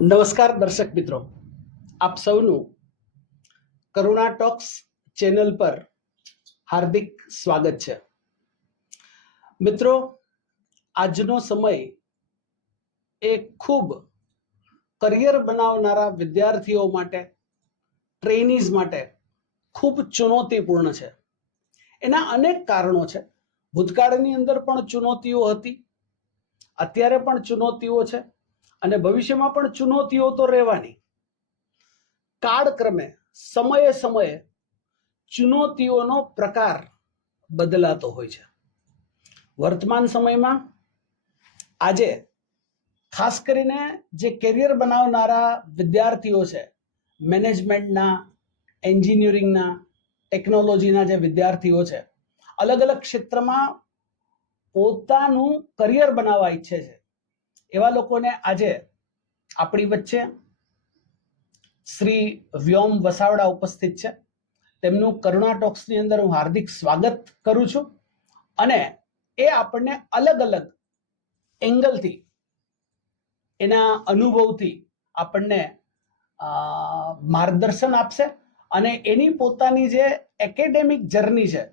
નમસ્કાર દર્શક મિત્રો, આપ સૌનું કરુણા ટોક્સ ચેનલ પર હાર્દિક સ્વાગત છે. મિત્રો, આજનો સમય એ ખૂબ કરિયર બનાવનારા વિદ્યાર્થીઓ માટે, ટ્રેનીઝ માટે ખૂબ ચુનૌતીપૂર્ણ છે. એના અનેક કારણો છે. ભૂતકાળની અંદર પણ ચુનૌતીઓ હતી, અત્યારે પણ ચુનૌતીઓ છે અને ભવિષ્યમાં પણ ચુનૌતીઓ તો રહેવાની. કાળક્રમે સમયે સમયે ચુનૌતીઓનો પ્રકાર બદલાતો હોય છે. વર્તમાન સમયમાં આજે ખાસ કરીને જે કેરિયર બનાવનારા વિદ્યાર્થીઓ છે, મેનેજમેન્ટના, એન્જિનિયરિંગના, ટેકનોલોજીના જે વિદ્યાર્થીઓ છે, અલગ અલગ ક્ષેત્રમાં પોતાનું કરિયર બનાવવા ઈચ્છે છે, એવા લોકોને આજે આપણી વચ્ચે શ્રી વ્યોમ વસાવડા ઉપસ્થિત છે. તેમનું કરુણા ટોક્સની અંદર હું હાર્દિક સ્વાગત કરું છું અને એ આપણને અલગ અલગ એંગલથી, એના અનુભવથી આપણને માર્ગદર્શન આપશે અને એની પોતાની જે એકેડેમિક જર્ની છે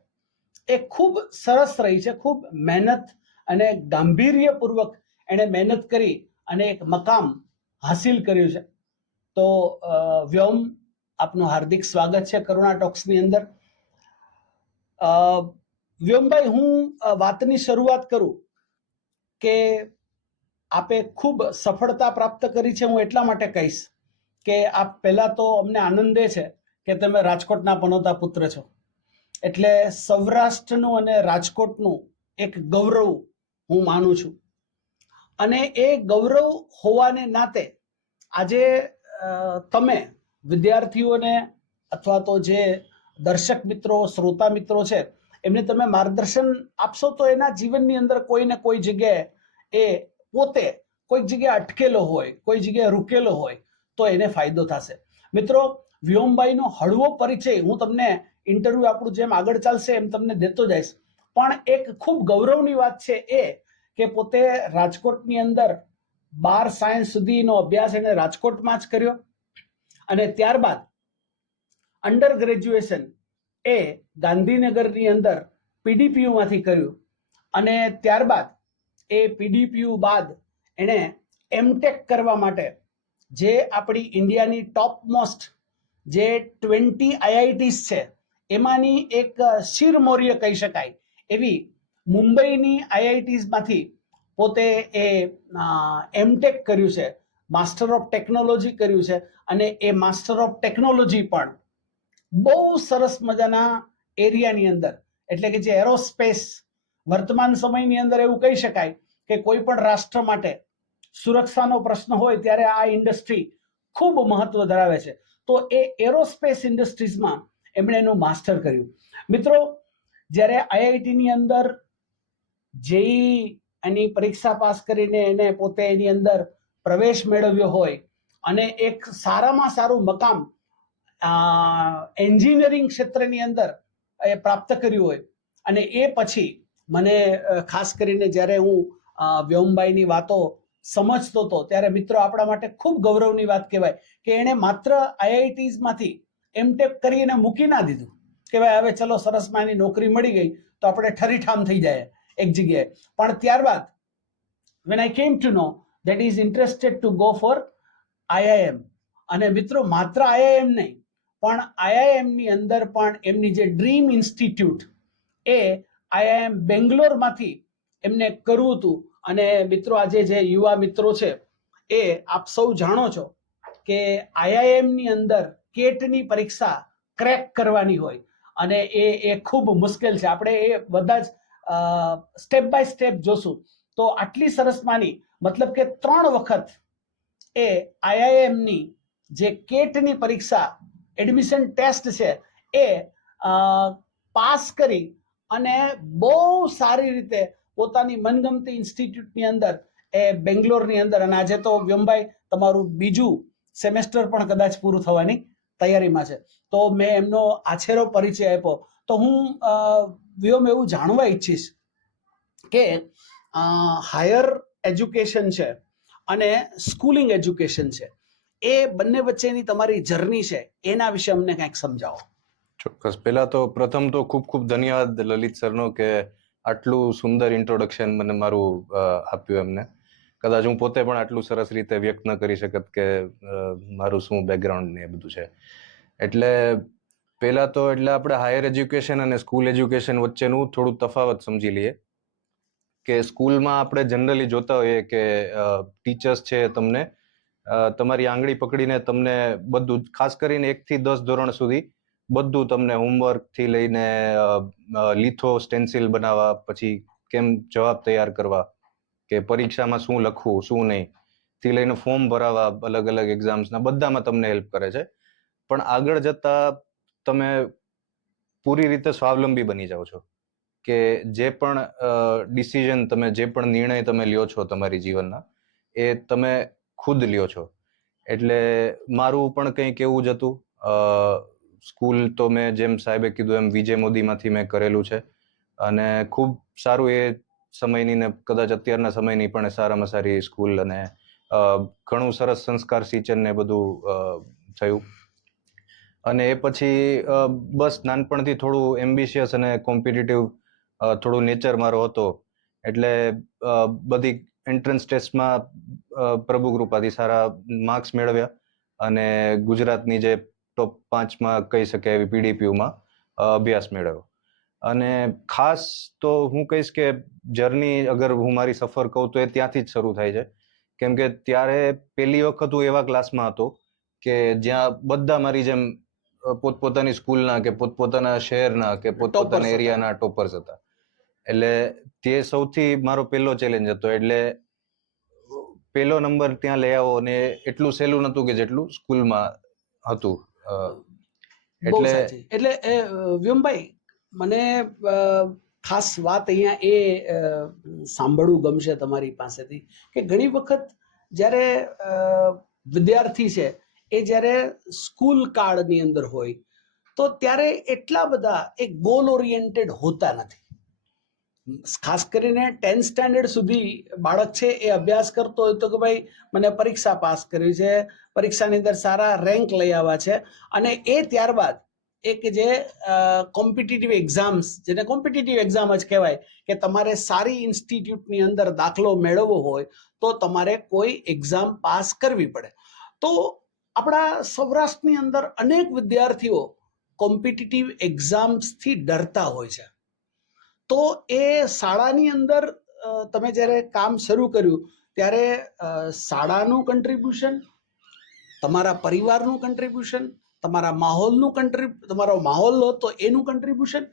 એ ખૂબ સરસ રહી છે. ખૂબ મહેનત અને ગાંભીર્યપૂર્વક એણે મહેનત કરી અને એક મકામ હાસિલ કર્યું છે. તો વ્યોમ, આપનું હાર્દિક સ્વાગત છે કરુણા ટોક્સની અંદર. વ્યોમભાઈ, હું વાતની શરૂઆત કરું કે આપે ખૂબ સફળતા પ્રાપ્ત કરી છે. હું એટલા માટે કહીશ કે આપ પહેલા તો અમને આનંદ છે કે તમે રાજકોટના પનોતા પુત્ર છો, એટલે સૌરાષ્ટ્રનું અને રાજકોટનું એક ગૌરવ હું માનું છું અને એ ગૌરવ હોવાને નાતે આજે તમે વિદ્યાર્થીઓને અથવા તો જે દર્શક મિત્રો, શ્રોતા મિત્રો છે, એમને તમે માર્ગદર્શન આપશો તો એના જીવનની અંદર કોઈ ને કોઈ જગ્યાએ એ પોતે કોઈક જગ્યાએ અટકેલો હોય, કોઈ જગ્યાએ રૂકેલો હોય તો એને ફાયદો થશે. મિત્રો, વ્યોમભાઈનો હળવો પરિચય હું તમને ઇન્ટરવ્યુ આપણું જેમ આગળ ચાલશે એમ તમને દેતો જઈશ, પણ એક ખૂબ ગૌરવની વાત છે એ કે પોતે રાજકોટની અંદર 12 સાયન્સ સુધીનો અભ્યાસ એને રાજકોટમાં જ કર્યો અને ત્યારબાદ અંડર ગ્રેજ્યુએશન એ ગાંધીનગરની અંદર પીડીપીયુમાંથી કર્યું અને ત્યારબાદ એ પીડીપીયુ બાદ એણે એમટેક કરવા માટે જે આપણી ઇન્ડિયાની ટોપ મોસ્ટ જે 20 આઈઆઈટીસ છે એમાંની એક શિરમોર્ય કહી શકાય એવી મુંબઈની આઈઆઈટીસમાંથી પોતે એ એમટેક કર્યું છે, માસ્ટર ઓફ ટેકનોલોજી કર્યું છે અને એ માસ્ટર ઓફ ટેકનોલોજી પણ બહુ સરસ મજાના એરિયાની અંદર, એટલે કે જે એરોસ્પેસ, વર્તમાન સમયની અંદર એવું કહી શકાય કે કોઈ પણ રાષ્ટ્ર માટે સુરક્ષાનો પ્રશ્ન હોય ત્યારે આ ઇન્ડસ્ટ્રી ખૂબ મહત્વ ધરાવે છે. તો એ એરોસ્પેસ ઇન્ડસ્ટ્રીઝમાં એમણે એનું માસ્ટર કર્યું. મિત્રો, જ્યારે આઈઆઈટીની અંદર જેઈ એની પરીક્ષા પાસ કરીને એને પોતે એની અંદર પ્રવેશ મેળવ્યો હોય અને એક સારામાં સારું મકામ એન્જિનિયરિંગ ક્ષેત્રની અંદર એ પ્રાપ્ત કર્યું હોય અને એ પછી મને ખાસ કરીને જ્યારે હું વ્યોમભાઈની વાતો સમજતો હતો ત્યારે મિત્રો આપણા માટે ખૂબ ગૌરવની વાત કહેવાય કે એણે માત્ર આઈઆઈટીઝમાંથી એમટેક કરીને મૂકી ના દીધું કે ભાઈ હવે ચલો સરસમાં એની નોકરી મળી ગઈ તો આપણે ઠરીઠામ થઈ જાય એક જગ્યાએ, પણ ત્યારબાદ when I came to know that he is interested to go for IIM, અને મિત્રો માત્ર IIM નહીં પણ IIM ની અંદર પણ એમની જે ડ્રીમ ઇન્સ્ટિટ્યૂટ એ IIM બેંગ્લોરમાંથી એમને કરવું હતું. અને મિત્રો આજે જે યુવા મિત્રો છે એ આપ સૌ જાણો છો કે IIM ની અંદર કેટની પરીક્ષા ક્રેક કરવાની હોય અને એ ખૂબ મુશ્કેલ છે. આપણે એ બધા જ સ્ટેપ બાય સ્ટેપ જોશું. તો આટલી સરસ માની, મતલબ કે 3 વખત એ IIM ની જે કેટની પરીક્ષા, એડમિશન ટેસ્ટ છે એ પાસ કરી અને બહુ સારી રીતે પોતાની મનગમતી ઇન્સ્ટિટ્યૂટની અંદર એ બેંગ્લોરની અંદર, અને આજે તો વ્યોમભાઈ તમારું બીજું સેમેસ્ટર પણ કદાચ પૂરું થવાની તૈયારીમાં છે. તો મેં એમનો આછેરો પરિચય આપ્યો. તો હું વ્યોમ એવું જાણવા ઈચ્છીશ કે હાયર એજ્યુકેશન છે અને સ્કૂલિંગ એજ્યુકેશન છે, એ બંને વચ્ચેની તમારી જર્ની છે, એના વિશે અમને કંઈક સમજાવો. ચોક્કસ. પહેલા તો પ્રથમ તો ખૂબ ખૂબ ધન્યવાદ લલિત સરનો કે આટલું સુંદર ઇન્ટ્રોડક્શન મને મારું આપ્યું એમને. કદાચ હું પોતે પણ આટલું સરસ રીતે વ્યક્ત ન કરી શકત કે મારું શું બેકગ્રાઉન્ડ ને એ બધું છે. એટલે પહેલા તો એટલે આપણે હાયર એજ્યુકેશન અને સ્કૂલ એજ્યુકેશન વચ્ચેનું થોડું તફાવત સમજી લઈએ કે સ્કૂલમાં આપણે જનરલી જોતા હોઈએ કે ટીચર્સ છે તમને તમારી આંગળી પકડીને તમને બધું, ખાસ કરીને 1 થી 10 ધોરણ સુધી બધું તમને હોમવર્કથી લઈને લીથો સ્ટેન્સિલ બનાવવા, પછી કેમ જવાબ તૈયાર કરવા, કે પરીક્ષામાં શું લખવું શું નહીં, થી લઈને ફોર્મ ભરાવા અલગ અલગ એક્ઝામ્સના, બધામાં તમને હેલ્પ કરે છે. પણ આગળ જતા તમે પૂરી રીતે સ્વાવલંબી બની જાઓ છો કે જે પણ ડિસિઝન તમે, જે પણ નિર્ણય તમે લ્યો છો તમારી જીવનના, એ તમે ખુદ લ્યો છો. એટલે મારું પણ કંઈક એવું જ હતું. સ્કૂલ તો મેં જેમ સાહેબે કીધું એમ વિજય મોદીમાંથી મેં કરેલું છે અને ખૂબ સારું એ સમયની ને કદાચ અત્યારના સમયની પણ સારામાં સારી સ્કૂલ, અને ઘણું સરસ સંસ્કાર સિંચન ને બધું થયું. અને એ પછી બસ નાનપણથી થોડું એમ્બિશિયસ અને કોમ્પિટિટિવ થોડું નેચર મારો હતો. એટલે બધી એન્ટ્રન્સ ટેસ્ટમાં પ્રભુ કૃપાથી સારા માર્ક્સ મેળવ્યા અને ગુજરાતની જે ટોપ 5માં કહી શકાય એવી પીડીપીયુમાં અભ્યાસ મેળવ્યો. અને ખાસ તો હું કહીશ કે જર્ની, અગર હું મારી સફર કહું તો એ ત્યાંથી જ શરૂ થાય છે. કેમ કે ત્યારે પહેલી વખત હું એવા ક્લાસમાં હતો કે જ્યાં બધા મારી જેમ પોતપોતાની સ્કૂલના કે પોતપોતાના શહેરના કે પોતપોતાના એરિયાના ટોપર્સ હતા. એટલે તે સૌથી મારો પહેલો ચેલેન્જ હતો. એટલે પહેલો નંબર ત્યાં લઈ આવો, અને એટલું સહેલું નહોતું કે જેટલું સ્કૂલમાં હતું. એટલે વ્યોમભાઈ, મને ખાસ વાત અહીંયા એ સાંભળવું ગમશે તમારી પાસેથી કે ઘણી વખત જ્યારે વિદ્યાર્થી છે એ જ્યારે સ્કૂલ કાળની અંદર હોય તો ત્યારે એટલા બધા એક ગોલ ઓરિએન્ટેડ હોતા નથી. ખાસ કરીને 10th સ્ટેન્ડર્ડ સુધી બાળક છે એ અભ્યાસ કરતો હોય તો કે ભાઈ મને પરીક્ષા પાસ કરવી છે, પરીક્ષાની અંદર સારા રેન્ક લઈ આવવા છે, અને એ ત્યારબાદ એક જે કોમ્પિટિટિવ એક્ઝામ્સ, જેને કોમ્પિટિટિવ એક્ઝામ જ કહેવાય, કે તમારે સારી ઇન્સ્ટિટ્યૂટની અંદર દાખલો મેળવવો હોય તો તમારે કોઈ એક્ઝામ પાસ કરવી પડે. તો આપણા સૌરાષ્ટ્રની અંદર અનેક વિદ્યાર્થીઓ કોમ્પિટિટિવ એક્ઝામ્સથી ડરતા હોય છે. તો એ શાળાની અંદર તમે જ્યારે કામ શરૂ કર્યું ત્યારે શાળાનું કન્ટ્રીબ્યુશન, તમારા પરિવારનું કન્ટ્રીબ્યુશન, તમારા માહોલનું તમારો માહોલ હતો એનું કન્ટ્રીબ્યુશન,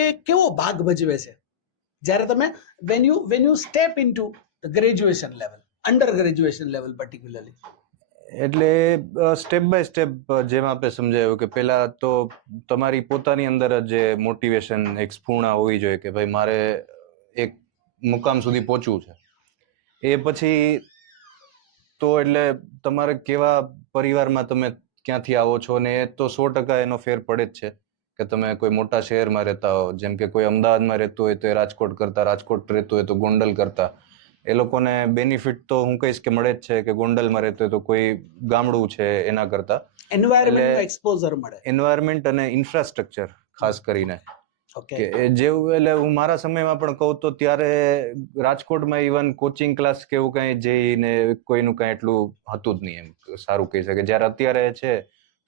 એ કેવો ભાગ ભજવે છે જ્યારે તમે when you step into the graduation level, under graduation level particularly? એટલે સ્ટેપ બાય સ્ટેપ જેમ આપણે સમજાયું કે પહેલા તો તમારી પોતાની અંદર જે મોટિવેશન, એક સ્ફૂર્ણા હોવી જોઈએ કે ભાઈ મારે એક મુકામ સુધી પહોંચવું છે. એ પછી તો એટલે તમારે કેવા પરિવારમાં તમે ક્યાંથી આવો છો, ને એ તો 100% એનો ફેર પડે જ છે કે તમે કોઈ મોટા શહેરમાં રહેતા હો, જેમ કે કોઈ અમદાવાદમાં રહેતું હોય તો એ રાજકોટ કરતા, રાજકોટ રહેતું હોય તો ગોંડલ કરતા, એ લોકોને બેનિફિટ તો હું કહીશ કે મળે જ છે કે ગોંડલમાં રહેતું હોય તો કોઈ ગામડું છે એના કરતા એન્વાયરમેન્ટ એક્સપોઝર મળે. એન્વાયરમેન્ટ અને ઇન્ફ્રાસ્ટ્રક્ચર ખાસ કરીને કે જેવું, એટલે હું મારા સમયમાં પણ કહું તો ત્યારે રાજકોટમાં ઇવન કોચિંગ ક્લાસ કે એવું કાંઈ જઈને કોઈનું કાંઈ એટલું હતું જ નહીં, એમ સારું કહી શકે. જ્યારે અત્યારે છે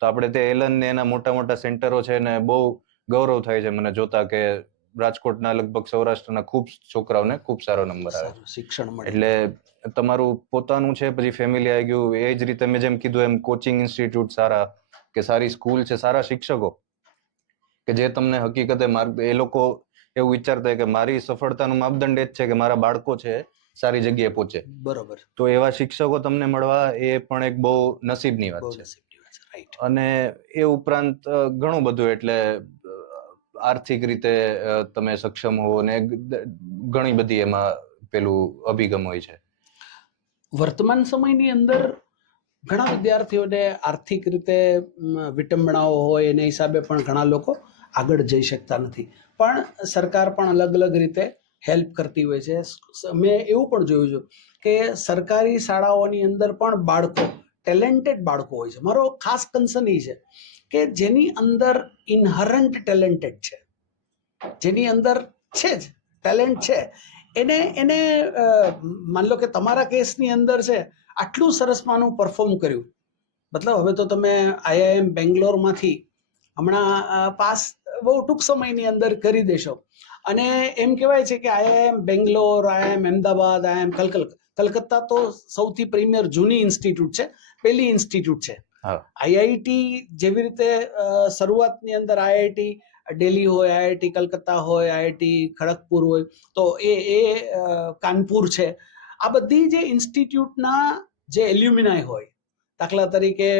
તો આપણે તે એલન ને એના મોટા મોટા સેન્ટરો છે ને બહુ ગૌરવ થાય છે મને જોતા કે રાજકોટના લગભગ સૌરાષ્ટ્રના ખૂબ છોકરાઓને ખૂબ સારો નંબર આવે, શિક્ષણ મળે. એટલે તમારું પોતાનું છે, પછી ફેમિલી આવી ગયું. એ જ રીતે મેં જેમ કીધું એમ કોચિંગ ઇન્સ્ટિટ્યૂટ સારા, કે સારી સ્કૂલ છે, સારા શિક્ષકો કે જે તમને હકીકતે માર્ગ, એ લોકો એવું વિચારતા હોય કે મારી સફળતાનું માપદંડ એ જ છે કે મારા બાળકો છે સારી જગ્યાએ પહોંચે. બરોબર. તો એવા શિક્ષકો તમને મળવા એ પણ એક બહુ નસીબની વાત છે. અને એ ઉપરાંત ઘણું બધું, એટલે આર્થિક રીતે તમે સક્ષમ હો ને ઘણી બધી એમાં પેલું અભિગમ હોય છે. વર્તમાન સમયની અંદર ઘણા વિદ્યાર્થીઓને આર્થિક રીતે વિટંબણાઓ હોય એના હિસાબે પણ ઘણા લોકો આગળ જઈ શકતા નથી, પણ સરકાર પણ અલગ અલગ રીતે હેલ્પ કરતી હોય છે. મેં એવું પણ જોયું છે કે સરકારી શાળાઓની અંદર પણ ટેલેન્ટેડ બાળકો હોય છે. મારો ખાસ કન્સર્ન એ છે કે જેની અંદર ઇનહરન્ટ ટેલેન્ટેડ છે, જેની અંદર છે જ ટેલેન્ટ છે, એને માન લો કે તમારા કેસની અંદર છે આટલું સરસ માનું પરફોર્મ કર્યું, મતલબ હવે તો તમે IIM બેંગ્લોરમાંથી હમણાં પાસ બહુ ટૂંક સમયની અંદર કરી દેશો. અને એમ કહેવાય છે કે IIM Bangalore, IIM Ahmedabad, IIM Calcutta તો સૌથી પ્રીમિયર જૂની ઇન્સ્ટિટ્યૂટ છે, પહેલી ઇન્સ્ટિટ્યૂટ છે. IIT જેવી રીતે શરૂઆતની અંદર IIT દિલ્હી હોય, IIT કલકત્તા હોય, IIT ખડગપુર હોય, તો એ કાનપુર છે. આ બધી જે ઇન્સ્ટિટ્યૂટના જે એલ્યુમિનાય હોય, દાખલા તરીકે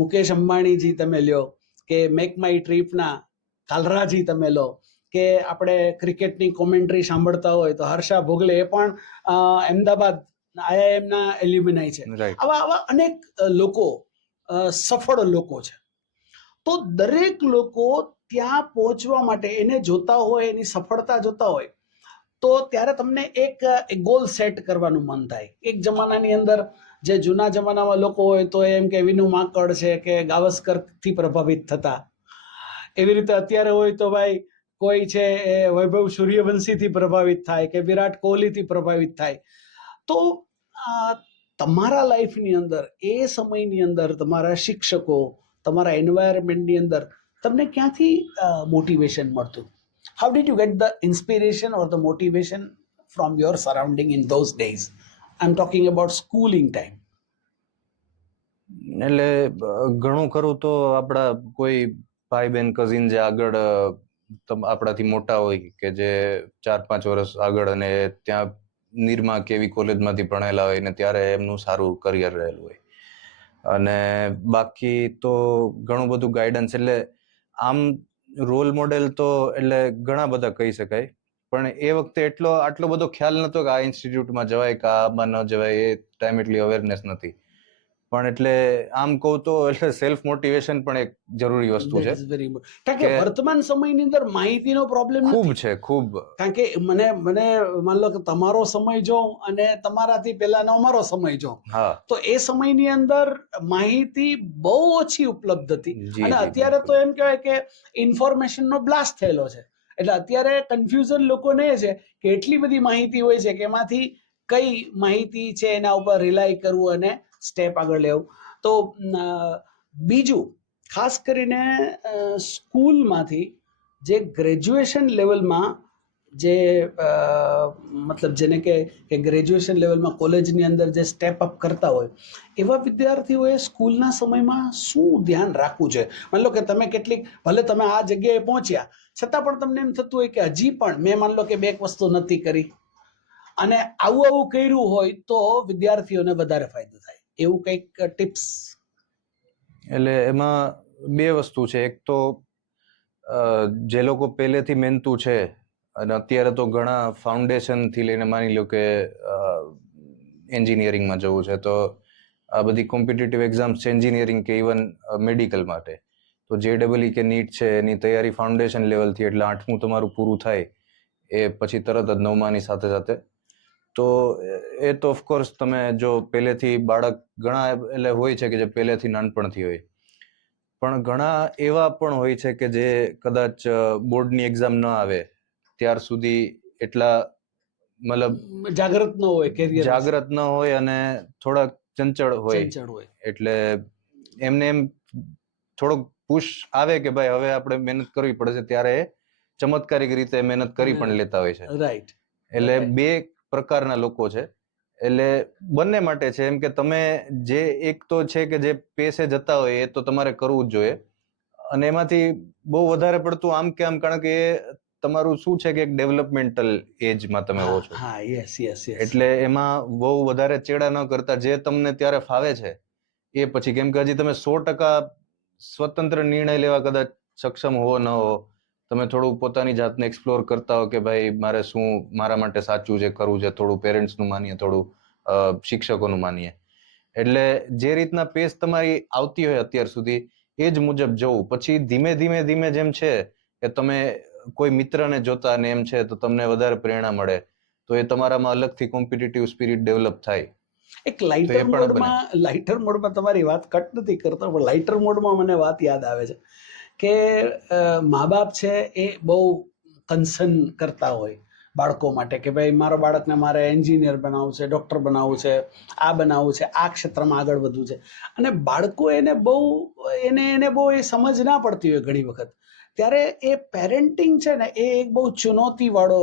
મુકેશ અંબાણીજી તમે લ્યો, કે મેક માય ટ્રીપના કાલરાજી તમે લો, કે આપણે ક્રિકેટની કોમેન્ટ્રી સાંભળતા હોય તો હર્ષા ભોગલે, એ પણ અમદાવાદ IIM ના એલ્યુમિનાય છે. આવા અનેક લોકો સફળ લોકો છે. તો દરેક લોકો ત્યાં પહોંચવા માટે એને જોતા હોય, એની સફળતા જોતા હોય, તો ત્યારે તમને એક ગોલ સેટ કરવાનું મન થાય. એક જમાનાની અંદર જે જૂના જમાનામાં લોકો હોય તો એમ કે વિનુ માંકડ છે કે ગાવસ્કરથી પ્રભાવિત થતા, એવી રીતે અત્યારે હોય તો ભાઈ કોઈ છે એ વૈભવ સૂર્યવંશીથી પ્રભાવિત થાય કે વિરાટ કોહલીથી પ્રભાવિત થાય. તો તમારા લાઈફની અંદર એ સમયની અંદર તમારા શિક્ષકો, તમારા એન્વાયરમેન્ટની અંદર તમને ક્યાંથી મોટિવેશન મળતું? How did you get the inspiration or the motivation from your surrounding in those days? I'm talking about schooling time. એટલે ઘણું ખરું તો આપણા કોઈ ભાઈ બહેન કઝિન જે આગળ આપણાથી મોટા હોય કે જે 4-5 વર્ષ આગળ અને ત્યાં નિરમા કેવી કોલેજમાંથી ભણેલા હોય ને ત્યારે એમનું સારું કરિયર રહેલું હોય, અને બાકી તો ઘણું બધું ગાઈડન્સ. એટલે આમ રોલ મોડેલ તો એટલે ઘણા બધા કહી શકાય, પણ એ વખતે આટલો બધો ખ્યાલ નતો કે આ ઇન્સ્ટિટ્યૂટમાં જવાય કે આમાં ન જવાય. એ ટાઈમ એટલી અવેરનેસ નથી. પણ એટલે આમ કહું તો એટલે સેલ્ફ મોટિવેશન પણ એક જરૂરી વસ્તુ છે. કારણ કે વર્તમાન સમયની અંદર માહિતીનો પ્રોબ્લેમ ખૂબ છે, ખૂબ. કારણ કે મને માન લો કે તમારો સમય જો અને તમારાથી પહેલાનો અમારો સમય જો, તો એ સમયની અંદર માહિતી બહુ ઓછી ઉપલબ્ધ હતી, અને અત્યારે તો એમ કહેવાય કે ઇન્ફોર્મેશનનો બ્લાસ્ટ થયેલો છે. એટલે અત્યારે કન્ફ્યુઝન લોકોને એ છે કે એટલી બધી માહિતી હોય છે કે એમાંથી કઈ માહિતી છે એના ઉપર રિલાય કરવું અને સ્ટેપ આગળ લેવું. તો બીજું ખાસ કરીને સ્કૂલમાંથી જે ગ્રેજ્યુએશન લેવલમાં જે મતલબ જેને કે ગ્રેજ્યુએશન લેવલમાં કોલેજની અંદર જે સ્ટેપ અપ કરતા હોય, એવા વિદ્યાર્થીઓએ સ્કૂલના સમયમાં શું ધ્યાન રાખવું છે? માન લો કે તમે ભલે તમે આ જગ્યાએ પહોંચ્યા છતાં પણ તમને એમ થતું હોય કે હજી પણ મેં માન લો કે બે વસ્તુ નથી કરી, અને આવું કર્યું હોય તો વિદ્યાર્થીઓને વધારે ફાયદો થાય, એવું કંઈક ટિપ્સ? એટલે એમાં બે વસ્તુ છે. એક તો જે લોકો પહેલેથી મહેનતુ છે, અને અત્યારે તો ઘણા ફાઉન્ડેશનથી લઈને માની લો કે એન્જિનિયરિંગમાં જવું છે, તો આ બધી કોમ્પિટિટિવ એક્ઝામ્સ છે એન્જિનિયરિંગ કે ઇવન મેડિકલ માટે, તો JEE કે નીટ છે એની તૈયારી ફાઉન્ડેશન લેવલથી, એટલે 8મું તમારું પૂરું થાય એ પછી તરત જ 9માની સાથે સાથે. તો એ તો ઓફકોર્સ તમે જો પહેલેથી બાળક ઘણા એટલે હોય છે કે જે પહેલેથી નાનપણથી હોય, પણ ઘણા એવા પણ હોય છે કે જે કદાચ બોર્ડની એક્ઝામ ન આવે ત્યાર સુધી એટલા મતલબ જાગૃત ન હોય અને થોડાક ચંચળ હોય, એટલે એમને એમ થોડોક પુશ આવે કે ભાઈ હવે આપણે મહેનત કરવી પડશે, ત્યારે ચમત્કારિક રીતે મહેનત કરી પણ લેતા હોય છે. રાઈટ. એટલે બે પ્રકારના લોકો છે. એટલે બંને માટે છે. એમ કે તમે જે એક તો છે કે જે પેસે જતા હોય એ તો તમારે કરવું જ જોઈએ, અને એમાંથી બહુ વધારે પડતું આમ કે આમ, કારણ કે એ તમારું શું છે કે એક ડેવલપમેન્ટલ એજમાં તમે હો છો, એટલે એમાં બહુ વધારે ચેડા ન કરતા, જે તમને ત્યારે ફાવે છે એ પછી, કેમ કે હજી તમે 100% સ્વતંત્ર નિર્ણય લેવા કદાચ સક્ષમ હો ન હો, તમે થોડું પોતાની જાતને એક્સપ્લોર કરતા હો કે ભાઈ મારે શું મારા માટે સાચું છે, કરવું છે, થોડું પેરેન્ટ્સનું માનીએ, થોડું શિક્ષકોનું માનીએ, એટલે જે રીતના પેસ તમારી આવતી હોય અત્યાર સુધી એ જ મુજબ જવું. પછી ધીમે ધીમે જેમ છે કે તમે કોઈ મિત્રને જોતા અને એમ છે તો તમને વધારે પ્રેરણા મળે, તો એ તમારામાં અલગથી કોમ્પિટિટિવ સ્પિરિટ ડેવલપ થાય. એક લાઇટર મોડમાં તમારી વાત કટ નથી કરતો, પણ લાઇટર મોડમાં મને વાત યાદ આવે છે કે મા બાપ છે એ બહુ કન્સર્ન કરતા હોય બાળકો માટે કે ભાઈ મારા બાળકને મારે એન્જિનિયર બનાવવું છે, ડૉક્ટર બનાવવું છે, આ બનાવવું છે, આ ક્ષેત્રમાં આગળ વધવું છે. અને બાળકો એને બહુ એ સમજ ના પડતી હોય ઘણી વખત. ત્યારે એ પેરેન્ટિંગ છે ને એ એક બહુ ચુનૌતીવાળો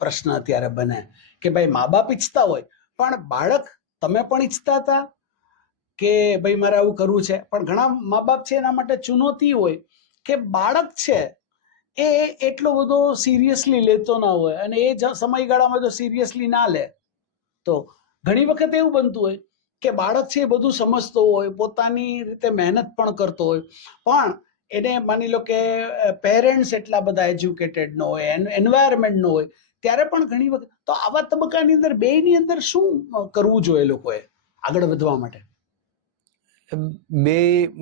પ્રશ્ન અત્યારે બને કે ભાઈ મા બાપ ઈચ્છતા હોય, પણ બાળક, તમે પણ ઈચ્છતા હતા કે ભાઈ મારે આવું કરવું છે, પણ ઘણા મા બાપ છે એના માટે ચુનૌતી હોય કે બાળક છે એ એટલો બધો સિરિયસલી લેતો ના હોય, અને એ સમયગાળામાં જો સિરિયસલી ના લે તો ઘણી વખત એવું બનતું હોય કે બાળક છે એ બધું સમજતો હોય, પોતાની રીતે મહેનત પણ કરતો હોય, પણ એને માની લો કે પેરેન્ટ્સ એટલા બધા એજ્યુકેટેડ ન હોય, એન્વાયરમેન્ટ ન હોય, ત્યારે પણ ઘણી વખત. તો આવા તબક્કાની અંદર બેની અંદર શું કરવું જોઈએ લોકોએ આગળ વધવા માટે? બે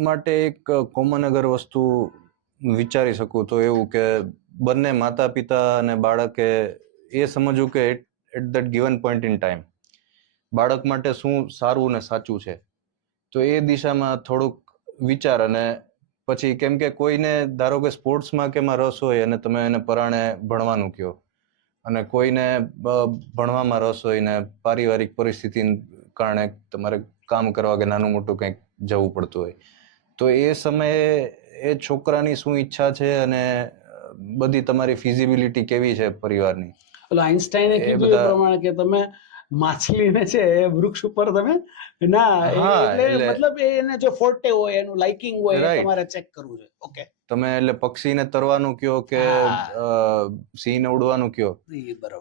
માટે એક કોમન અગર વસ્તુ વિચારી શકું તો એવું કે બંને માતા પિતા અને બાળકે એ સમજવું કે at that given point in time બાળક માટે શું સારું અને સાચું છે, તો એ દિશામાં થોડુંક વિચાર. અને પછી કેમ કે કોઈને ધારો કે સ્પોર્ટ્સમાં કે એમાં રસ હોય અને તમે એને પરાણે ભણવાનું કહો, અને કોઈને ભણવામાં રસ હોય ને પારિવારિક પરિસ્થિતિને કારણે તમારે કામ કરવા કે નાનું મોટું કંઈક જવું પડતું હોય, તો એ સમયે એ છોકરાની શું ઈચ્છા છે અને બધી તમારી ફિઝિબિલિટી કેવી છે પરિવારની. એટલે આઈન્સ્ટાઈને કીધું એ પ્રમાણે કે તમે માછલીને છે એ વૃક્ષ ઉપર તમે ના, એટલે મતલબ એને જો ફોર્ટે હોય, એનું લાઇકિંગ હોય, એ તમારે ચેક કરવું જોઈએ. ઓકે, તમે એટલે પક્ષીને તરવાનું કયો કે સિંહને ઉડવાનું કયો,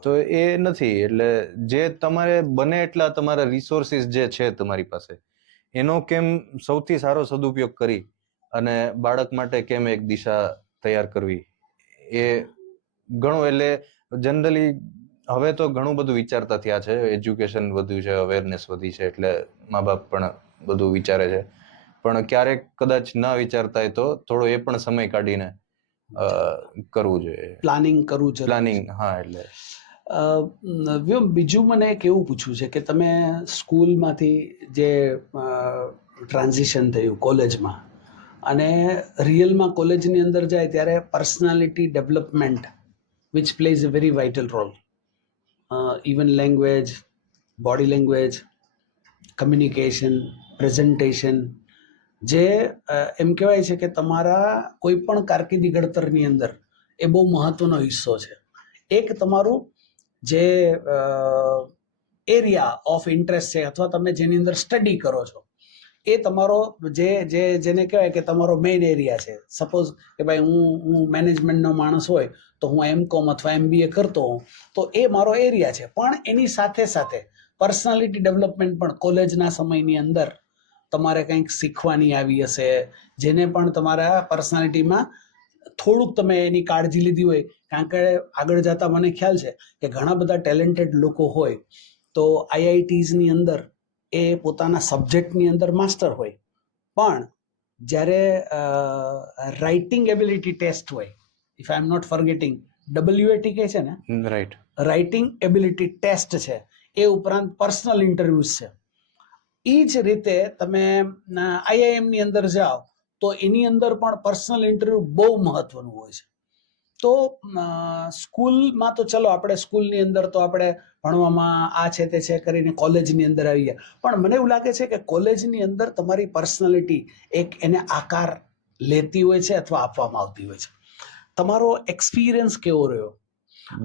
તો એ નથી. એટલે જે તમારે બને એટલા તમારા રિસોર્સિસ જે છે તમારી પાસે, એનો કેમ સૌથી સારો સદુપયોગ કરી અને બાળક માટે કેમ એક દિશા તૈયાર કરવી, એ ઘણું. એટલે જનરલી હવે તો ઘણું બધું વિચારતા થયા છે, એજ્યુકેશન વધ્યું છે, અવેરનેસ વધી છે, એટલે મા બાપ પણ બધું વિચારે છે. પણ ક્યારેક કદાચ ના વિચારતા હોય તો થોડો એ પણ સમય કાઢીને કરવું જોઈએ, પ્લાનિંગ કરવું જોઈએ. પ્લાનિંગ, હા. એટલે બીજું મને એક એવું પૂછવું છે કે તમે સ્કૂલમાંથી જે ટ્રાન્ઝિશન થયું કોલેજમાં, અને રિયલમાં કોલેજની અંદર જાય ત્યારે personality development which plays a very vital role. Even language, body language, communication, presentation, જે એમ કહેવાય છે કે તમારા કોઈ પણ કારકિર્દી ઘડતરની અંદર એ બહુ મહત્વનો હિસ્સો છે. એક તમારું જે એરિયા ઓફ ઇન્ટરેસ્ટ છે, અથવા તમે જેની અંદર સ્ટડી કરો છો, એ તમારો જેને કહેવાય કે તમારો મેઇન એરિયા છે. સપોઝ કે ભાઈ હું મેનેજમેન્ટનો માણસ હોય તો હું MCOM અથવા MBA કરતો હોઉં, તો એ મારો એરિયા છે. પણ એની સાથે સાથે પર્સનાલિટી ડેવલપમેન્ટ પણ કોલેજના સમયની અંદર તમારે કંઈક શીખવાની આવી હશે, જેને પણ તમારા પર્સનાલિટીમાં થોડુંક તમે એની કાળજી લીધી હોય. કારણ કે આગળ જતા મને ખ્યાલ છે કે ઘણા બધા ટેલેન્ટેડ લોકો હોય તો IITsની અંદર એ પોતાના સબ્જેક્ટની અંદર માસ્ટર હોય, પણ જ્યારે રાઇટિંગ એબિલિટી ટેસ્ટ હોય, if I am not forgetting, WAT કહે છે ને, રાઈટ, રાઇટિંગ એબિલિટી ટેસ્ટ છે, એ ઉપરાંત પર્સનલ ઇન્ટરવ્યુઝ છે. એ જ રીતે તમે IIM ની અંદર જાઓ તો એની અંદર પણ પર્સનલ ઇન્ટરવ્યુ બહુ મહત્વનું હોય છે. તો સ્કૂલમાં તો ચલો આપણે સ્કૂલની અંદર તો આપણે ભણવામાં આ છે તે છે કરીને કોલેજની અંદર આવી ગયા, પણ મને એવું લાગે છે કે કોલેજની અંદર તમારી પર્સનાલિટી એક એને આકાર લેતી હોય છે અથવા આપવામાં આવતી હોય છે. તમારો એક્સપિરિયન્સ કેવો રહ્યો?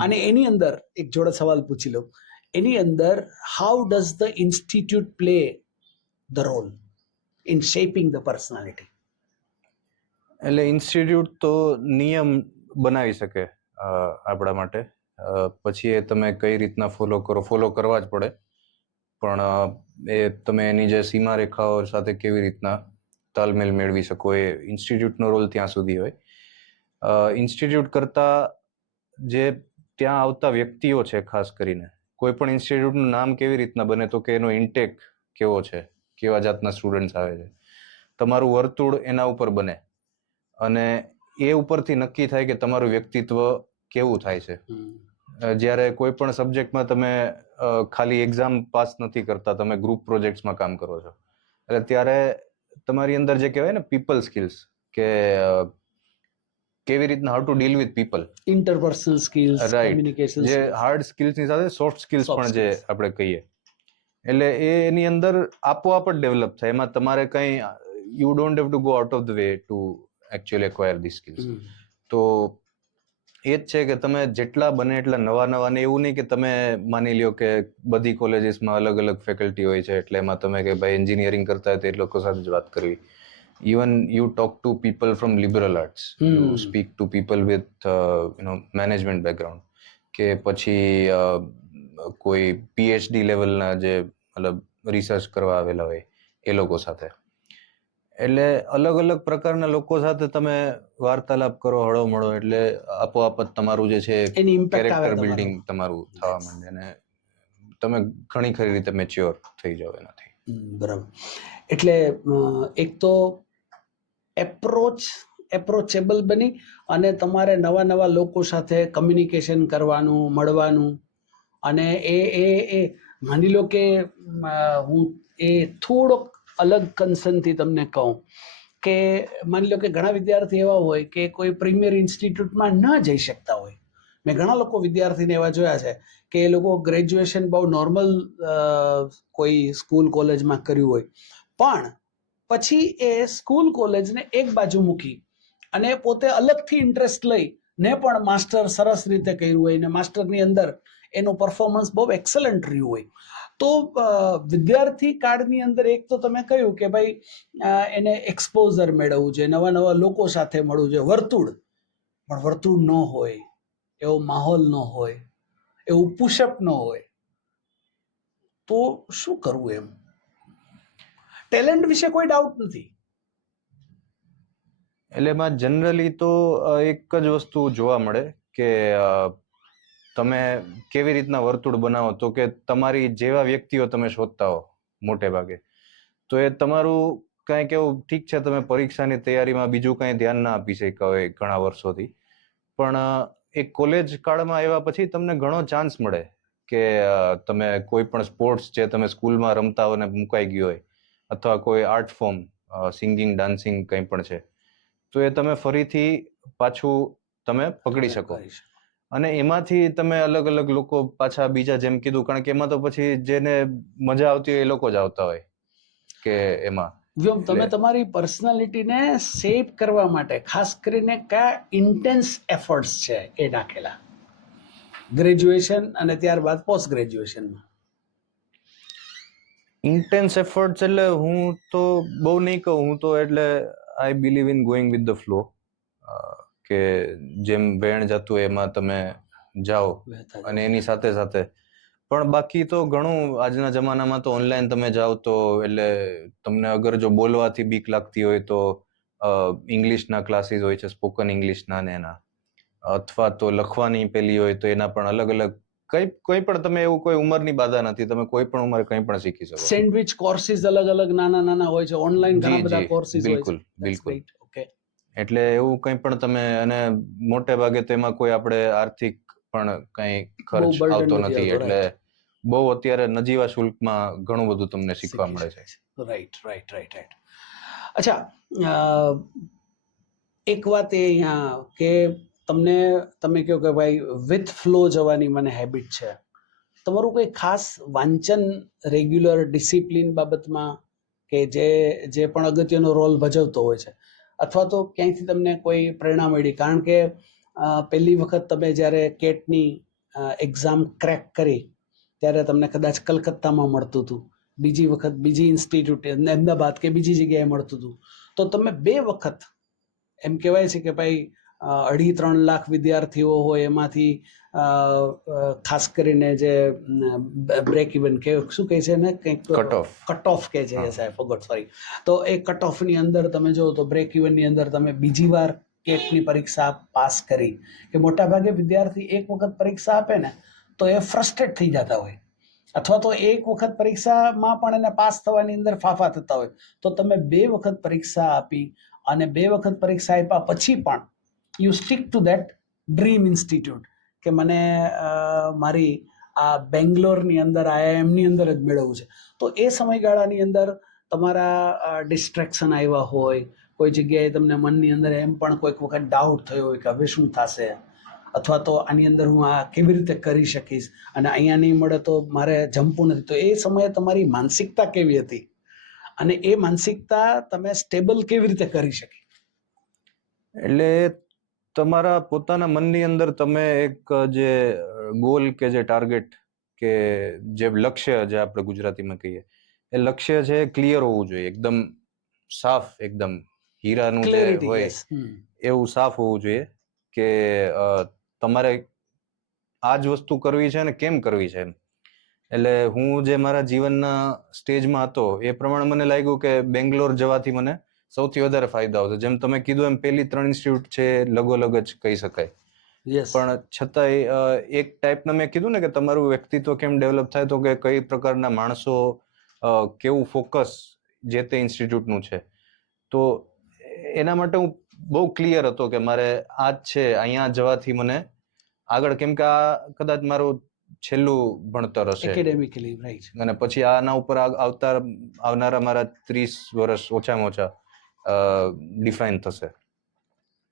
અને એની અંદર એક જોડે સવાલ પૂછી લઉં, એની અંદર how does the institute play the role in shaping the personality? એટલે ઇન્સ્ટિટ્યૂટ તો નિયમ બનાવી શકે આપણા માટે, પછી એ તમે કઈ રીતના ફોલો કરવા જ પડે. પણ એ તમે એની જે સીમા રેખાઓ સાથે કેવી રીતના તાલમેલ મેળવી શકો, એ ઇન્સ્ટિટ્યૂટનો રોલ ત્યાં સુધી હોય. ઇન્સ્ટિટ્યૂટ કરતાં જે ત્યાં આવતા વ્યક્તિઓ છે, ખાસ કરીને કોઈ પણ ઇન્સ્ટિટ્યૂટનું નામ કેવી રીતના બને તો કે એનો ઇન્ટેક કેવો છે, કેવા જાતના સ્ટુડન્ટ્સ આવે છે, તમારું વર્તુળ એના ઉપર બને. અને એ ઉપરથી નક્કી થાય કે તમારું વ્યક્તિત્વ કેવું થાય છે. જ્યારે કોઈ પણ સબ્જેક્ટમાં તમે ખાલી એક્ઝામ પાસ નથી કરતા, તમે ગ્રુપ પ્રોજેક્ટ્સમાં કામ કરો છો, એટલે ત્યારે તમારી અંદર જે કહેવાય ને પીપલ સ્કિલ્સ, કે કેવી રીતના how to deal with people, interpersonal skills, right, communication જે હાર્ડ સ્કિલ્સની સાથે સોફ્ટ સ્કિલ્સ પણ જે આપણે કહીએ, એટલે એની અંદર આપોઆપ જ ડેવલપ થાય. એમાં તમારે કંઈ you don't have to go out of the way to actually acquire the skills. તો એ જ છે કે તમે જેટલા બને એટલા નવા ને એવું નહીં કે તમે માની લ્યો કે બધી કોલેજીસમાં અલગ અલગ ફેકલ્ટી હોય છે એટલે એમાં તમે કે ભાઈ એન્જિનિયરિંગ કરતા હોય તો એ લોકો સાથે જ વાત કરવી. Even you talk to people from liberal arts, you speak to people with management background, કે પછી કોઈ પીએચડી લેવલના જે મતલબ રિસર્ચ કરવા આવેલા હોય એ લોકો સાથે. એટલે અલગ અલગ પ્રકારના લોકો સાથે તમે વાર્તાલાપ કરો, હળોમળો, એટલે આપોઆપ જ તમારું જે છે કેરેક્ટર બિલ્ડિંગ તમારું થવા માંડે અને તમે ઘણી ખરી રીતે મેચ્યોર થઈ જાવ એનાથી. બરાબર. એટલે એક તો એપ્રોચેબલ બની અને તમારે નવા લોકો સાથે કમ્યુનિકેશન કરવાનું, મળવાનું, અને એ માની લો કે હું એ થોડોક અલગ કન્સર્નથી તમને કહું કે માની લો કે ઘણા વિદ્યાર્થી એવા હોય કે કોઈ પ્રીમિયર ઇન્સ્ટિટ્યૂટમાં ન જઈ શકતા હોય. મેં ઘણા લોકો વિદ્યાર્થીને એવા જોયા છે કે એ લોકો ગ્રેજ્યુએશન બહુ નોર્મલ કોઈ સ્કૂલ કોલેજમાં કર્યું હોય, પણ પછી એ સ્કૂલ કોલેજને એક બાજુ મૂકી અને પોતે અલગથી ઇન્ટરેસ્ટ લઈને પણ માસ્ટર સરસ રીતે કર્યું હોય ને માસ્ટરની અંદર એનું પરફોર્મન્સ બહુ એક્સલન્ટ રહ્યું હોય. તો વિદ્યાર્થી કાળની અંદર એક તો તમે કહ્યું કે ભાઈ એને એક્સપોઝર મેળવવું છે, નવા લોકો સાથે મળવું છે, પણ વર્તુળ ન હોય, એવો માહોલ ન હોય, એવું પુશઅપ ન હોય, તો શું કરવું? એમ ટેલેન્ટ વિશે કોઈ ડાઉટ નથી. એટલે એમાં જનરલી તો એક જ વસ્તુ જોવા મળે કે તમે કેવી રીતના વર્તુળ બનાવો, તો કે તમારી જેવા વ્યક્તિઓ તમે શોધતા હો મોટે ભાગે, તો એ તમારું કાંઈક એવું, ઠીક છે તમે પરીક્ષાની તૈયારીમાં બીજું કાંઈ ધ્યાન ના આપી શક્યા હોય ઘણા વર્ષોથી, પણ એક કોલેજ કાળમાં આવ્યા પછી તમને ઘણો ચાન્સ મળે કે તમે કોઈ પણ સ્પોર્ટ્સ જે તમે સ્કૂલમાં રમતા હોય ને મુકાઈ ગયો હોય, અથવા કોઈ આર્ટ ફોર્મ, સિંગિંગ, ડાન્સિંગ કંઈ પણ છે, તો એ તમે ફરીથી પાછું તમે પકડી શકો અને એમાંથી તમે અલગ અલગ લોકો પાછા બીજા, જેમ કીધું, કારણ કે એમાં તો પછી જેને મજા આવતી હોય એ લોકો જ આવતા હોય કે એમાં. તમે તમારી પર્સનાલિટીને શેપ કરવા માટે ખાસ કરીને કયા ઇન્ટેન્સ એફર્ટ્સ છે એ નાખેલા ગ્રેજ્યુએશન અને ત્યારબાદ પોસ્ટ ગ્રેજ્યુએશનમાં? ઇન્ટેન્સ એફર્ટ્સ એટલે હું તો બહુ નહીં કહું, હું તો એટલે I believe in going with the flow, કે જેમ વેણ જતું એમાં તમે જાઓ અને એની સાથે સાથે. પણ બાકી તો ઘણું આજના જમાનામાં તો ઓનલાઈન તમે જાઓ તો એટલે તમને અગર જો બોલવાથી બીક લાગતી હોય તો ઇંગ્લિશના ક્લાસીસ હોય છે, સ્પોકન ઇંગ્લિશના ને એના, અથવા તો લખવાની પેલી હોય તો એના પણ અલગ અલગ કોઈ પણ, તમે એવું કોઈ ઉંમરની બાધા નથી, તમે કોઈ પણ ઉંમરે કંઈ પણ શીખી શકો. સેન્ડવિચ કોર્સીસ અલગ અલગ નાના હોય છે, ઓનલાઈન ઘણા બધા કોર્સીસ હોય છે. બિલકુલ. એટલે એવું કંઈ પણ તમે, અને મોટે ભાગે તો એમાં કોઈ આપણે આર્થિક પણ કંઈ ખર્ચ આવતો નથી, એટલે બહુ અત્યારે નજીવા શુલ્કમાં ઘણું બધું તમને શીખવા મળે છે. રાઈટ. અચ્છા, એક વાત એ અહીંયા કે તમે કહો કે ભાઈ વિથ ફ્લો જવાની મને હેબિટ છે, તમારું કોઈ ખાસ વાંચન રેગ્યુલર ડિસિપ્લિન બાબતમાં કે જે પણ અગત્યનો રોલ ભજવતો હોય છે, અથવા તો ક્યાંયથી તમને કોઈ પ્રેરણા મળી? કારણ કે પહેલી વખત તમે જ્યારે કેટની એક્ઝામ ક્રેક કરી ત્યારે તમને કદાચ કલકત્તામાં મળતું હતું, બીજી વખત બીજી ઇન્સ્ટિટ્યૂટ અમદાવાદ કે બીજી જગ્યાએ મળતું હતું, તો તમે 2 વખત, એમ કહેવાય છે કે ભાઈ 2.5-3 લાખ વિદ્યાર્થીઓ હોય એમાંથી ખાસ કરીને જે બ્રેક ઇવન કે શું કહે છે ને, કંઈક કટ ઓફ કહે છે, સાહેબ ફોરગોટ, સોરી, તો એ કટ ઓફની અંદર તમે જો તો બ્રેક ઇવનની અંદર તમે બીજી વાર કેટની પરીક્ષા પાસ કરી, કે મોટા ભાગે વિદ્યાર્થી એક વખત પરીક્ષા આપે ને તો એ ફ્રસ્ટ્રેટ થઈ જતા હોય, અથવા તો એક વખત પરીક્ષામાં પણ એને પાસ થવાની અંદર ફાફા થતા હોય, તો તમે 2 વખત પરીક્ષા આપી અને 2 વખત પરીક્ષા આપ્યા પછી પણ you stick two that dream institute કે મને મારી આ બેંગ્લોરની અંદર IIMની અંદર જ મેળવવું છે. તો એ સમયગાળાની અંદર તમારા ડિસ્ટ્રેક્શન આવ્યા હોય, કોઈ જગ્યાએ તમને મનની અંદર એમ પણ કોઈક વખત ડાઉટ થયો હોય કે હવે શું થશે, અથવા તો આની અંદર હું આ કેવી રીતે કરી શકીશ અને અહીંયા નહીં મળે તો મારે જમવું નથી, તો એ સમયે તમારી માનસિકતા કેવી હતી અને એ માનસિકતા તમે સ્ટેબલ કેવી રીતે કરી શકી? એટલે તમારા પોતાના મનની અંદર તમે એક જે ગોલ કે જે ટાર્ગેટ કે જે લક્ષ્ય જે આપણે ગુજરાતીમાં કહીએ, એ લક્ષ્ય છે ક્લિયર હોવું જોઈએ, એકદમ સાફ, એકદમ હીરાનું જે ક્લેરિટી, હોય યસ. એવું સાફ હોવું જોઈએ કે તમારે આ જ વસ્તુ કરવી છે અને કેમ કરવી છે એમ. એટલે હું જે મારા જીવનના સ્ટેજમાં હતો એ પ્રમાણે મને લાગ્યું કે બેંગ્લોર જવાથી મને સૌથી વધારે ફાયદાઓ છે. જેમ તમે કીધું એમ પહેલી 3 ઇન્સ્ટિટ્યૂટ છે લગોલગ જ કહી શકાય, યસ. પણ છતાંય એક ટાઈપના મેં કીધું ને કે તમારું વ્યક્તિત્વ કેમ ડેવલપ થાય, તો કે કઈ પ્રકારના માણસો, કેવું ફોકસ જે તે ઇન્સ્ટિટ્યૂટનું છે, તો એના માટે હું બહુ ક્લિયર હતો કે મારે આ જ છે, અહીંયા જવાથી મને આગળ, કેમ કે આ કદાચ મારું છેલ્લું ભણતર હશે એકેડેમિકલી, રાઈટ. અને પછી આના ઉપર આવનારા મારા 30 વર્ષ ઓછામાં ઓછા ડિફાઇન થશે.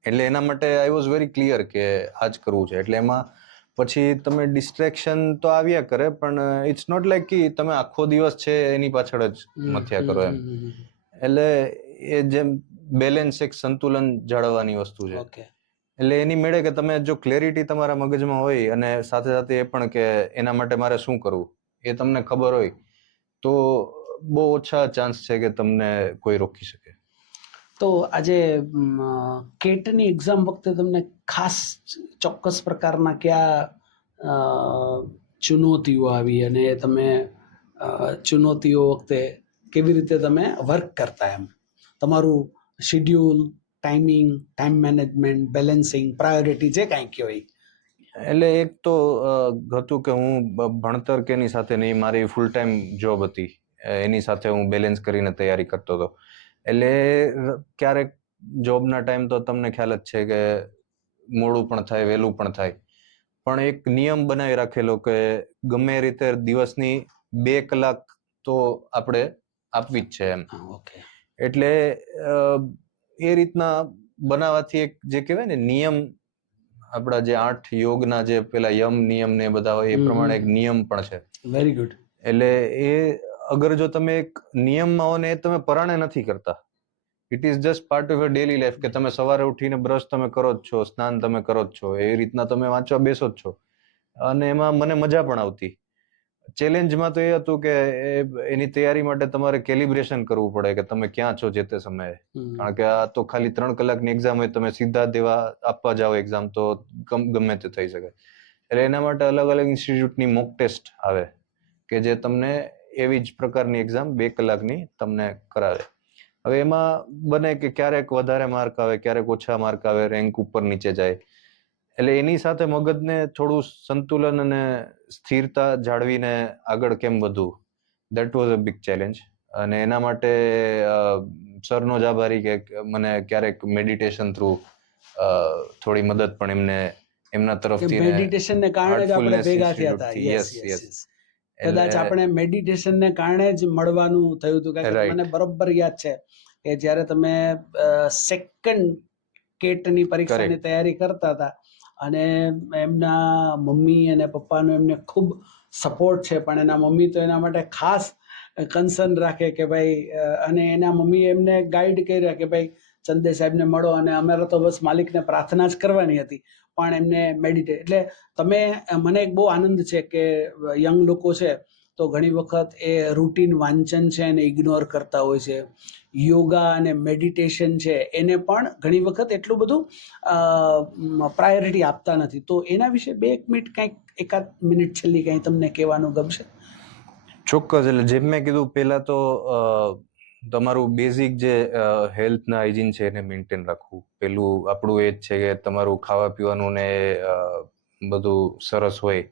એટલે એના માટે આઈ વોઝ વેરી ક્લિયર કે આ જ કરવું છે. એટલે એમાં પછી તમે ડિસ્ટ્રેક્શન તો આવ્યા કરે, પણ ઇટ્સ નોટ લાઈક કે તમે આખો દિવસ છે એની પાછળ જ મથ્યા કરો એમ. એટલે એ જેમ બેલેન્સ, એક સંતુલન જાળવવાની વસ્તુ છે. ઓકે. એટલે એની મેળે કે તમે જો ક્લેરિટી તમારા મગજમાં હોય અને સાથે સાથે એ પણ કે એના માટે મારે શું કરવું એ તમને ખબર હોય, તો બહુ ઓછા ચાન્સ છે કે તમને કોઈ રોકી શકે. તો આજે કેટની એક્ઝામ વખતે તમને ખાસ ચોક્કસ પ્રકારના કયા ચુનૌતીઓ આવી અને તમે ચુનૌતીઓ વખતે કેવી રીતે તમે વર્ક કરતા, એમ તમારું schedule, timing, time management, balancing, priority, જે કાંઈ કહો એ? એટલે એક તો હતું કે હું ભણતર કે એની સાથે નહીં, મારી ફૂલ ટાઈમ જોબ હતી, એની સાથે હું બેલેન્સ કરીને તૈયારી કરતો હતો. એટલે ક્યારેક જોબના ટાઈમ તો તમને ખ્યાલ જ છે કે મોડું પણ થાય, વહેલું પણ થાય, પણ એક નિયમ બનાવી રાખેલો કે ગમે રીતે દિવસની 2 કલાક તો આપણે આપવી જ છે એમ. ઓકે. એટલે એ રીતના બનાવવાથી એક જે કહેવાય ને નિયમ, આપણા જે 8 યોગના જે પેલા યમ નિયમ ને બધા હોય એ પ્રમાણે એક નિયમ પણ છે. Very good. એટલે એ અગર જો તમે એક નિયમમાં હો ને, એ તમે પરાણે નથી કરતા, it is just part of your daily life કે તમે સવારે ઉઠીને બ્રશ તમે કરો જ છો, સ્નાન તમે કરો જ છો, એ રીતના તમે વાંચવા બેસો જ છો, અને એમાં મને મજા પણ આવતી. ચેલેન્જમાં તો એ હતું કે એની તૈયારી માટે તમારે કેલિબ્રેશન કરવું પડે કે તમે ક્યાં છો જે તે સમયે, કારણ કે આ તો ખાલી 3 કલાકની એક્ઝામ હોય, તમે સીધા દેવા આપવા જાઓ એક્ઝામ તો ગમે તે થઈ શકે. એટલે એના માટે અલગ અલગ ઇન્સ્ટિટ્યૂટની મોક ટેસ્ટ આવે કે જે તમને એવી જ પ્રકારની એક્ઝામ 2 કલાકની તમને કરાવે. હવે એમાં બને કે ક્યારેક વધારે માર્ક આવે, ક્યારેક ઓછા માર્ક આવે, રેન્ક ઉપર નીચે જાય. એટલે એની સાથે મગજને થોડું સંતુલન અને સ્થિરતા જાળવીને આગળ કેમ વધવું, that was a big challenge. અને એના માટે સરનો જ આભારી કે મને ક્યારેક મેડિટેશન થ્રુ થોડી મદદ પણ એમના તરફથી, મેડિટેશનને કારણે જ આપણે ભેગા થયા હતા. Yes, yes. કદાચ આપણે મેડિટેશનને કારણે જ મળવાનું થયું હતું, કારણ કે મને બરોબર યાદ છે કે જ્યારે તમે સેકન્ડ કેટની પરીક્ષાની તૈયારી કરતા હતા અને એમના મમ્મી અને પપ્પાનો એમને ખૂબ સપોર્ટ છે, પણ એના મમ્મી તો એના માટે ખાસ કન્સર્ન રાખે કે ભાઈ, અને એના મમ્મીએ એમને ગાઈડ કર્યા કે ભાઈ ચંદે સાહેબને મળો, અને અમારે તો બસ માલિકને પ્રાર્થના જ કરવાની હતી, પણ એમને મેડિટેટ. એટલે તમે, મને એક બહુ આનંદ છે કે યંગ લોકો છે તો ઘણી વખત એ રૂટીન વાંચન છે એને ઇગ્નોર કરતા હોય છે, યોગા અને મેડિટેશન છે એને પણ ઘણી વખત એટલું બધું પ્રાયોરિટી આપતા નથી. તો એના વિશે 2 મિનિટ, કંઈક એકાદ મિનિટ છેલ્લી કંઈ તમને કહેવાનું ગમશે? ચોક્કસ. એટલે જેમ મેં કીધું, પહેલા તો તમારું બેઝિક જે હેલ્થના હાઇજીન છે એને મેન્ટેન રાખવું. પેલું આપણું એ જ છે કે તમારું ખાવા પીવાનું ને બધું સરસ હોય,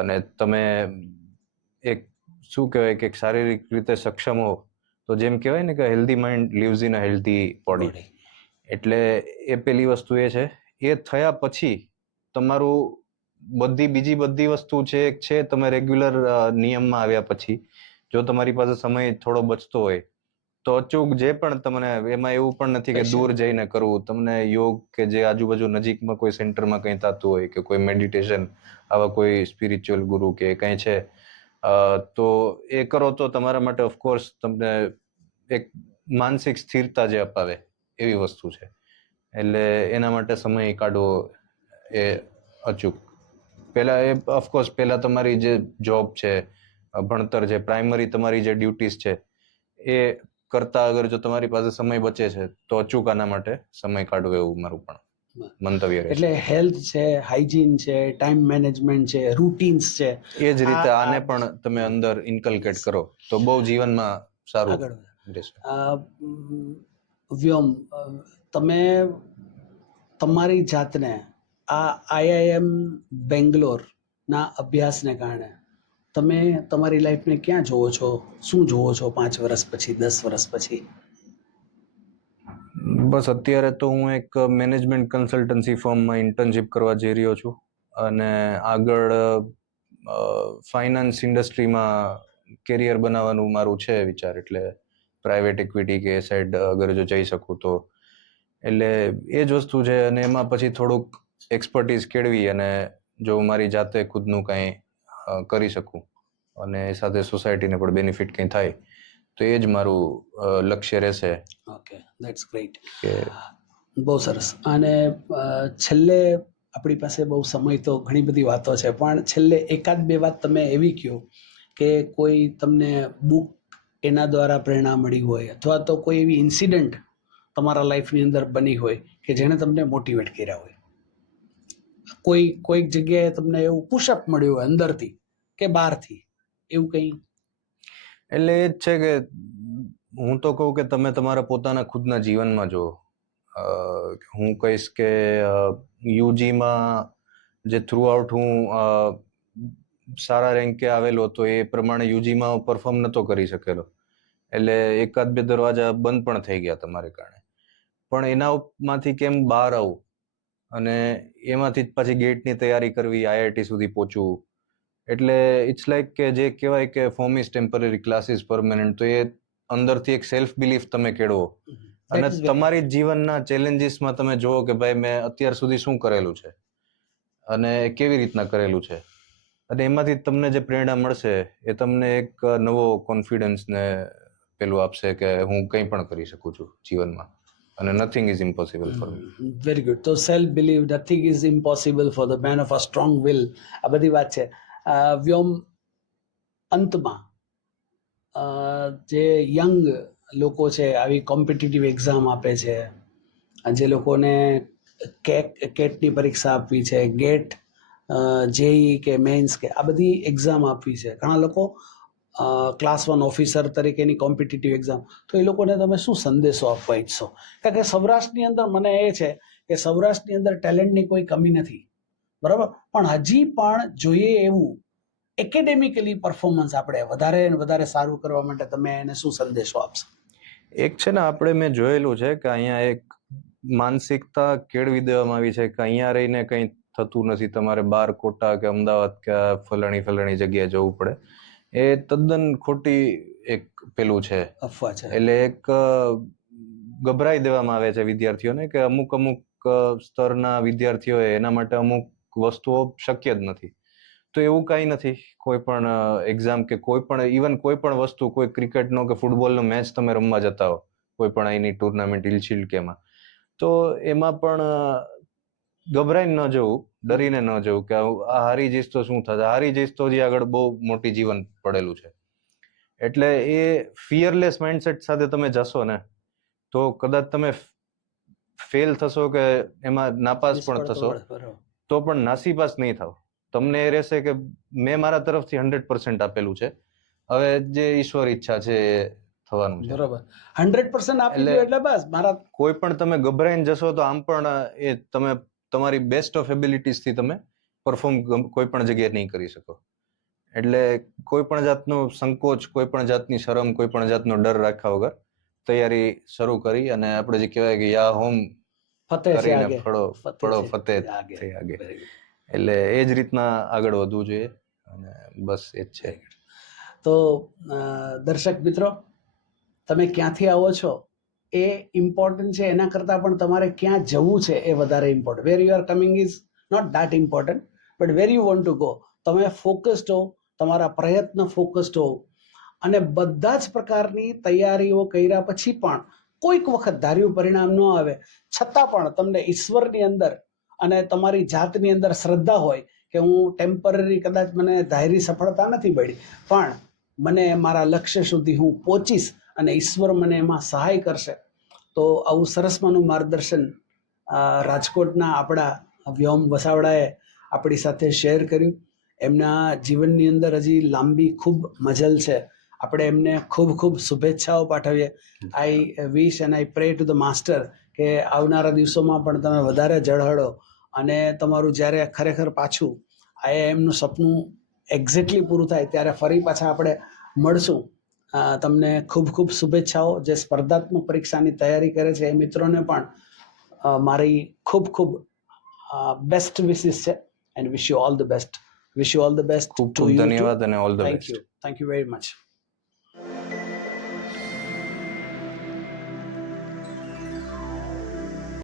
અને તમે એક શું કહેવાય કે શારીરિક રીતે સક્ષમ હો, તો જેમ કહેવાય ને કે healthy mind lives in a healthy body. એટલે એ પેલી વસ્તુ એ છે. એ થયા પછી તમારું બીજી બધી વસ્તુ છે તમે રેગ્યુલર નિયમમાં આવ્યા પછી જો તમારી પાસે સમય થોડો બચતો હોય તો અચૂક જે પણ તમને, એમાં એવું પણ નથી કે દૂર જઈને કરવું, તમને યોગ કે જે આજુબાજુ નજીકમાં કોઈ સેન્ટરમાં કંઈ થતું હોય કે કોઈ મેડિટેશન, આવા કોઈ સ્પિરિચ્યુઅલ ગુરુ કે કંઈ છે તો એ કરો તો તમારા માટે ઓફકોર્સ તમને એક માનસિક સ્થિરતા જે અપાવે એવી વસ્તુ છે. એટલે એના માટે સમય કાઢવો એ અચૂક. પહેલા તમારી જે જોબ છે, ભણતર છે, પ્રાઇમરી તમારી જે ડ્યુટીઝ છે એ કરતા અગર જો તમારી પાસે સમય બચે છે તો અચૂક આના માટે સમય કાઢવો, એવું મારું પણ મંતવ્ય રહેશે. એટલે હેલ્થ છે, હાઇજીન છે, ટાઈમ મેનેજમેન્ટ છે, રૂટીન્સ છે, એ જ રીતે આને પણ તમે અંદર ઇન્કલ્કેટ કરો તો બહુ જીવનમાં સારું આગળ રહેશે. વ્યોમ, તમે તમારી જાતને આ IIM બેંગ્લોરના અભ્યાસને કારણે તમે તમારી લાઈફને ક્યાં જોવો છો, શું જોવો છો 5 વર્ષ પછી, 10 વર્ષ પછી? બસ અત્યારે તો હું એક મેનેજમેન્ટ કન્સલ્ટન્સી ફર્મમાં ઇન્ટર્નશિપ કરવા જઈ રહ્યો છું અને આગળ ફાઇનાન્સ ઇન્ડસ્ટ્રીમાં કેરિયર બનાવવાનું મારું છે વિચાર. એટલે પ્રાઇવેટ ઇક્વિટી કે એ સાઈડ અગર જો જઈ શકું તો, એટલે એ જ વસ્તુ છે. અને એમાં પછી થોડુંક એક્સપર્ટીઝ કેળવી અને જો મારી જાતે ખુદનું કંઈ કરી શકું અને એ સાથે સોસાયટીને પણ બેનિફિટ કંઈ થાય તો એ જ મારું લક્ષ્ય રહેશે. Okay, that's great. કે બહુ સરસ. અને છેલ્લે આપણી પાસે બહુ સમય તો ઘણી બધી વાતો છે, પણ છેલ્લે એકાદ બે વાત તમે એવી કહો કે કોઈ તમને બુક એના દ્વારા પ્રેરણા મળી હોય, અથવા તો કોઈ એવી ઇન્સિડન્ટ તમારા લાઈફની અંદર બની હોય કે જેણે તમને મોટિવેટ કર્યા હોય. કોઈક જગ્યાએ તમને એવું પુશઅપ મળ્યું હોય અંદરથી કે બહારથી, એવું કંઈ? એટલે એ જ છે કે હું તો કહું કે તમે તમારા પોતાના ખુદના જીવનમાં જુઓ. હું કહીશ કે યુજીમાં જે થ્રુ આઉટ હું સારા રેન્કે આવેલો હતો એ પ્રમાણે યુજીમાં પરફોર્મ નહોતો કરી શકેલો. એટલે એકાદ બે દરવાજા બંધ પણ થઈ ગયા તમારે કારણે. પણ એનામાંથી કેમ બહાર આવું અને એમાંથી જ પાછી ગેટની તૈયારી કરવી, IIT સુધી પહોંચવું. એટલે ઇટ્સ લાઈક કે જે કહેવાય કે form is temporary, class is permanent. તો એ અંદરથી એક સેલ્ફ બિલીફ તમે કેળવો અને તમારી જીવનના ચેલેન્જીસમાં તમે જુઓ કે ભાઈ મેં અત્યાર સુધી શું કરેલું છે અને કેવી રીતના કરેલું છે, અને એમાંથી તમને જે પ્રેરણા મળશે એ તમને એક નવો કોન્ફિડન્સ ને પેલું આપશે કે હું કંઈ પણ કરી શકું છું જીવનમાં અને nothing is impossible for me. Very good. તો self believe, nothing is impossible for the man of a strong will, આ બધી વાત છે. વ્યોમ, અંતમાં જે યંગ લોકો છે, આવી કોમ્પિટિટિવ એક્ઝામ આપે છે, જે લોકોને કેટની પરીક્ષા આપવી છે, ગેટ, જેઈ કે મેન્સ કે આ બધી એક્ઝામ આપવી છે, ઘણા લોકો ક્લાસ 1 ઓફિસર તરીકેની કોમ્પિટિટિવ એક્ઝામ, તો એ લોકોને તમે શું સંદેશો આપવા ઈચ્છો? કારણ કે સૌરાષ્ટ્રની અંદર મને એ છે કે સૌરાષ્ટ્રની અંદર ટેલેન્ટની કોઈ કમી નથી, બરાબર, પણ હજી પણ જોઈએ એવું એકેડેમિકલી પરફોર્મન્સ આપણે વધારે ને વધારે સારું કરવા માટે તમે એને શું સંદેશો આપશો? એક છે ને, આપણે મેં જોયેલું છે કે અહીંયા એક માનસિકતા કેળવી દેવામાં આવી છે કે અહીંયા રહીને કંઈ થતું નથી, તમારે બાર કોટા કે અમદાવાદ કે ફલાણી જગ્યાએ જવું પડે. એ તદ્દન ખોટી એક પેલું છે, અફવા છે. એટલે એક ગભરાઈ દેવામાં આવે છે વિદ્યાર્થીઓને કે અમુક સ્તરના વિદ્યાર્થીઓ એના માટે અમુક વસ્તુઓ શક્ય જ નથી. તો એવું કાંઈ નથી. કોઈ પણ એક્ઝામ કે કોઈ પણ ઇવન કોઈ પણ વસ્તુ, કોઈ ક્રિકેટનો કે ફૂટબોલનો મેચ તમે રમવા જતા હો, કોઈ પણ અહીંની ટુર્નામેન્ટ, ઇલશીલ્ડ કે એમાં, તો એમાં પણ ગભરાઈને ન જવું, ડરીને ન જવું કે આ હારી જઈશ તો શું થશે. હારી જઈશ તો હજી આગળ બહુ મોટી જીવન પડેલું છે. એટલે એ ફિયરલેસ માઇન્ડસેટ સાથે તમે જશો ને તો કદાચ તમે ફેલ થશો કે એમાં નાપાસ પણ થશો તો પણ નાસીપાસ નહીં થાવ. તમને એ રહેશે કે મેં મારા તરફથી 100% આપેલું છે, હવે જે ઈશ્વર ઈચ્છા છે એ થવાનું છે. બરોબર, 100% આપી દો એટલે બસ. મારા કોઈ પણ તમે ગભરાઈને જશો તો આમ પણ એ તમે તમારી બેસ્ટ ઓફ એબિલિટીઝ થી તમે પરફોર્મ કોઈ પણ જગ્યાએ નહીં કરી શકો. એટલે કોઈ પણ જાતનો સંકોચ, કોઈ પણ જાતની શરમ, કોઈ પણ જાતનો ડર રાખ્યા વગર તૈયારી શરૂ કરી અને આપણે જે કહેવાય કે યા હોમ ફતેહ છે કરીને આગે. ફળો છે ફતેહ આગે. થઈ આગે. Very good. એટલે એ જ રીતના આગળ વધવું જોઈએ અને બસ એ જ છે. તો દર્શક મિત્રો, તમે ક્યાંથી આવો છો એ ઇમ્પોર્ટન્ટ છે, એના કરતાં પણ તમારે ક્યાં જવું છે એ વધારે important. Where you are coming is not that important, but where you want to go. તમે ફોકસ્ડ હો, તમારા પ્રયત્ન ફોકસ્ડ હો, અને બધા જ પ્રકારની તૈયારીઓ કર્યા પછી પણ કોઈક વખત ધાર્યું પરિણામ ન આવે, છતાં પણ તમને ઈશ્વરની અંદર અને તમારી જાતની અંદર શ્રદ્ધા હોય કે હું ટેમ્પરરી, કદાચ મને ધારી સફળતા નથી મળી, પણ મને મારા લક્ષ્ય સુધી હું પહોંચીશ અને ઈશ્વર મને એમાં સહાય કરશે. તો આવું સરસમાંનું માર્ગદર્શન રાજકોટના આપણા વ્યોમ વસાવડાએ આપણી સાથે શેર કર્યું. એમના જીવનની અંદર હજી લાંબી ખૂબ મજલ છે. આપણે એમને ખૂબ ખૂબ શુભેચ્છાઓ પાઠવીએ. I wish and I pray to the master કે આવનારા દિવસોમાં પણ તમે વધારે ઝળહળો અને તમારું જ્યારે ખરેખર પાછું આઈઆઈએમનું સપનું એક્ઝેક્ટલી પૂરું થાય ત્યારે ફરી પાછા આપણે મળશું. તમને ખૂબ ખૂબ શુભેચ્છાઓ. જે સ્પર્ધાત્મક પરીક્ષાની તૈયારી કરે છે એ મિત્રોને પણ મારી ખૂબ ખૂબ બેસ્ટ વિશિસ છે and wish you all the best. Wish you all the best. ખૂબ ખૂબ ધન્યવાદ અને all the best. Thank you very much.